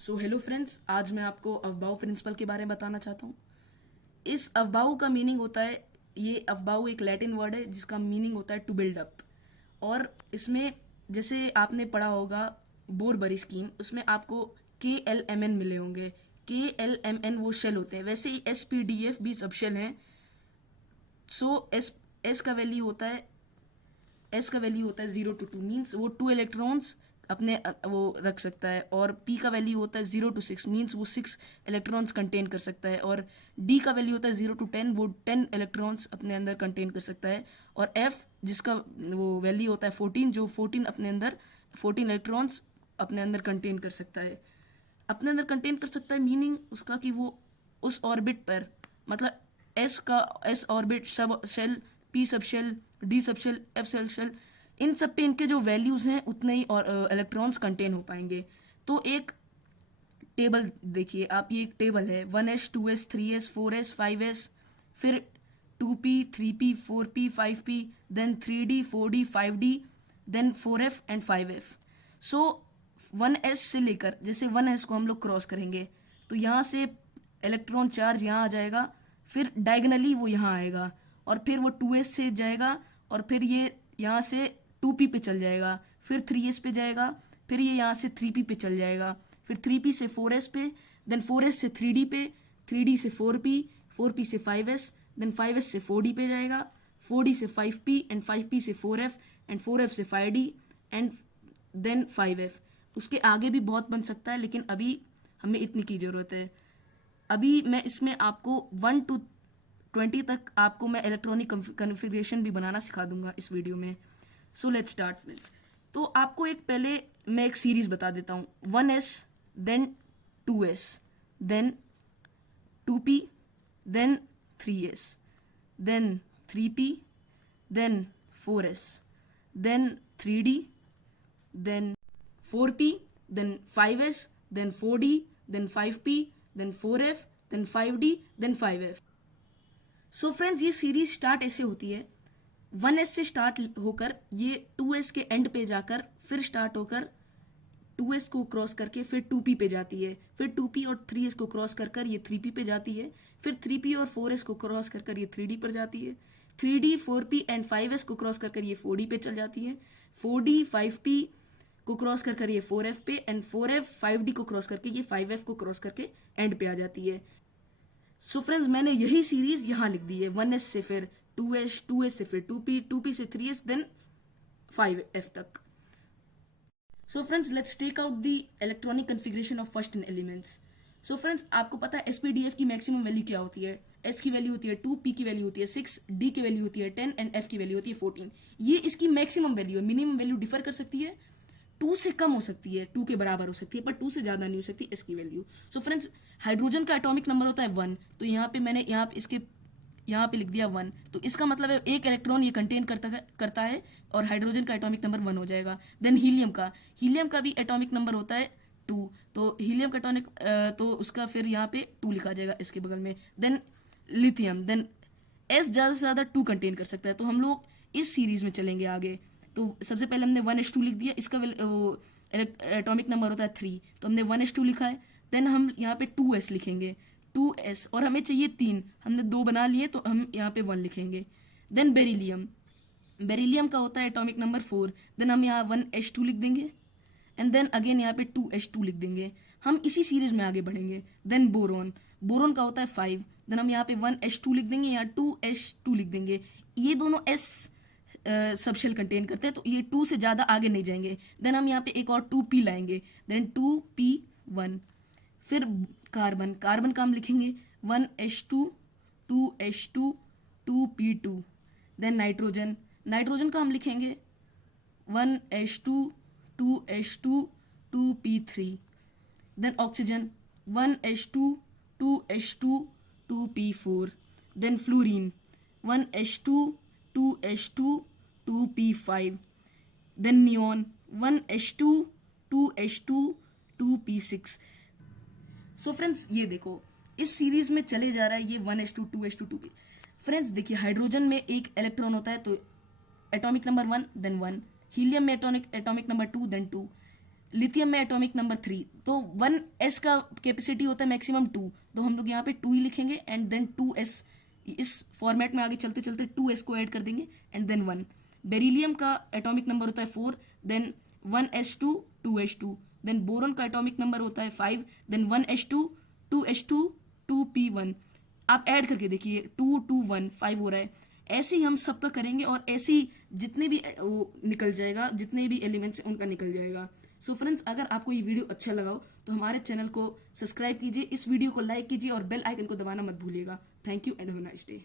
Hello friends, आज मैं आपको अफबाऊ प्रिंसिपल के बारे में बताना चाहता हूँ। इस अफबाऊ का मीनिंग होता है, ये अफबाऊ एक लैटिन वर्ड है जिसका मीनिंग होता है टू बिल्ड अप। और इसमें जैसे आपने पढ़ा होगा बोरबरी स्कीम, उसमें आपको KLMN मिले होंगे। KLMN वो शेल होते हैं, वैसे ही SPDF भी सब शेल हैं। एस का वैल्यू होता है जीरो टू टू, मीन्स वो 2 इलेक्ट्रॉन्स अपने वो रख सकता है। और P का वैल्यू होता है 0 to 6, मीन्स वो 6 इलेक्ट्रॉन्स कंटेन कर सकता है। और D का वैल्यू होता है 0 to 10, वो 10 इलेक्ट्रॉन्स अपने अंदर कंटेन कर सकता है। और F जिसका वो वैल्यू होता है 14, जो 14 इलेक्ट्रॉन्स अपने अंदर कंटेन कर सकता है। मीनिंग उसका कि वो उस ऑर्बिट पर, मतलब S orbit, sub shell, P sub shell, D sub shell, F shell, इन सब पे इनके जो वैल्यूज हैं उतने ही और इलेक्ट्रॉन्स कंटेन हो पाएंगे। तो एक टेबल देखिए आप, ये एक टेबल है 1s 2s 3s 4s 5s, फिर 2p 3p 4p 5p, then 3d 4d 5d, then 4f and 5f। So 1s से लेकर, जैसे 1s को हम लोग क्रॉस करेंगे तो यहाँ से इलेक्ट्रॉन चार्ज यहाँ आ जाएगा, फिर डायगनली वो यहाँ आएगा, और फिर वो 2s से जाएगा, और फिर ये यहाँ से 2p पे चल जाएगा, फिर 3s पे जाएगा, फिर ये यहाँ से 3p पे चल जाएगा, फिर 3p से 4s पे, देन 4s से 3d पे, 3d से 4p, 4p से 5s, देन 5s से 4d पे जाएगा, 4d से 5p एंड 5p से 4f एंड 4f से 5d एंड देन 5f। उसके आगे भी बहुत बन सकता है, लेकिन अभी हमें इतनी की ज़रूरत है। अभी मैं इसमें आपको 1 to 20 तक आपको मैं इलेक्ट्रॉनिक कन्फिग्रेशन भी बनाना सिखा दूंगा इस वीडियो में। So let's start friends. तो आपको पहले मैं एक सीरीज बता देता हूँ, 1s, then 2s, then 2p, then 3s, then 3p, then 4s, then 3d, then 4p, then 5s, then 4d, then 5p, then 4f, then 5d, then 5f। So friends, ये series start ऐसे होती है, 1s से start होकर ये 2s के and पे जाकर फिर स्टार्ट होकर 2s को क्रॉस करके फिर 2p पे जाती है, फिर 2p और 3s को क्रॉस कर कर ये 3p पे जाती है, फिर 3p और 4s को क्रॉस कर कर ये 3d पर जाती है, 3d 4p एंड 5s को क्रॉस कर कर ये 4d पे चल जाती है, 4d 5p को क्रॉस कर कर ये 4f पे, एंड 4f 5d को क्रॉस करके ये 5f को क्रॉस करके एंड पे आ जाती है। सो फ्रेंड्स, मैंने यही सीरीज यहाँ लिख दी है, 1s से फिर 2s, 2s से फिर 2p, 2p से 3s, देन 5f तक। So friends, let's take out the electronic configuration of first elements. So friends, आपको पता है SPDF की मैक्सिमम वैल्यू क्या होती है? S की वैल्यू होती है 2, P की वैल्यू होती है 6, D की वैल्यू होती है 10 एंड F की वैल्यू होती है 14। ये इसकी मैक्सिमम वैल्यू है। मिनिमम वैल्यू डिफर कर सकती है, 2 से कम हो सकती है, 2 के बराबर हो सकती है, पर 2 से ज्यादा नहीं हो सकती S की वैल्यू। सो फ्रेंड्स, हाइड्रोजन का एटॉमिक नंबर होता है 1, तो यहाँ पे मैंने यहाँ पे लिख दिया 1, तो इसका मतलब है एक इलेक्ट्रॉन ये कंटेन करता है और हाइड्रोजन का एटॉमिक नंबर 1 हो जाएगा। देन हीलियम का भी एटॉमिक नंबर होता है 2, तो हीलियम का एटॉमिक तो उसका फिर यहाँ पे 2 लिखा जाएगा इसके बगल में। देन लिथियम, देन S ज़्यादा से ज़्यादा 2 कंटेन कर सकता है, तो हम लोग इस सीरीज में चलेंगे आगे। तो सबसे पहले हमने 1s2 लिख दिया, इसका एटॉमिक नंबर होता है 3, तो हमने 1s2 लिखा है। देन हम यहाँ पे 2s लिखेंगे, 2s, और हमें चाहिए 3, हमने 2 बना लिए तो हम यहाँ पे 1 लिखेंगे। देन बेरिलियम का होता है एटॉमिक नंबर 4, देन हम यहाँ 1s2 लिख देंगे, एंड देन अगेन यहाँ पे 2s2 लिख देंगे। हम इसी सीरीज में आगे बढ़ेंगे। देन बोरोन का होता है 5, देन हम यहाँ पे 1s2 लिख देंगे, यहाँ 2s2 लिख देंगे। ये दोनों s सब शेल कंटेन करते हैं, तो ये 2 से ज़्यादा आगे नहीं जाएंगे। देन हम यहाँ पे एक और 2p लाएंगे, देन 2p1। फिर कार्बन का हम लिखेंगे 1s2, 2s2, 2p2। Then nitrogen का हम लिखेंगे 1s2, 2s2, 2p3। Then oxygen 1s2, 2s2, 2p4। Then fluorine 1s2, 2s2, 2p5। Then neon 1s2, 2s2, 2p6। So friends, ये देखो इस सीरीज में चले जा रहा है ये 1s2, 2s2, 2p। फ्रेंड्स देखिए, हाइड्रोजन में एक इलेक्ट्रॉन होता है तो एटॉमिक नंबर 1, देन 1। हीलियम में एटॉमिक नंबर 2, देन 2। लिथियम में एटॉमिक नंबर 3, तो 1s का कैपेसिटी होता है मैक्सिमम 2, तो हम लोग यहाँ पे 2 ही लिखेंगे एंड देन 2s, इस फॉर्मेट में आगे चलते चलते 2s को ऐड कर देंगे एंड देन 1। बेरिलियम का एटॉमिक नंबर होता है 4, then 1s2 2h2, then boron का एटॉमिक नंबर होता है 5, देन 1s2 2h2 2p1। आप ऐड करके देखिए 2 2 1 5 हो रहा है। ऐसे ही हम सबका करेंगे और ऐसे ही जितने भी वो निकल जाएगा, जितने भी एलिमेंट्स उनका निकल जाएगा। सो फ्रेंड्स, अगर आपको ये वीडियो अच्छा लगा हो तो हमारे चैनल को सब्सक्राइब कीजिए, इस वीडियो को लाइक कीजिए और बेल आइकन को दबाना मत भूलिएगा। Thank you and have a nice day.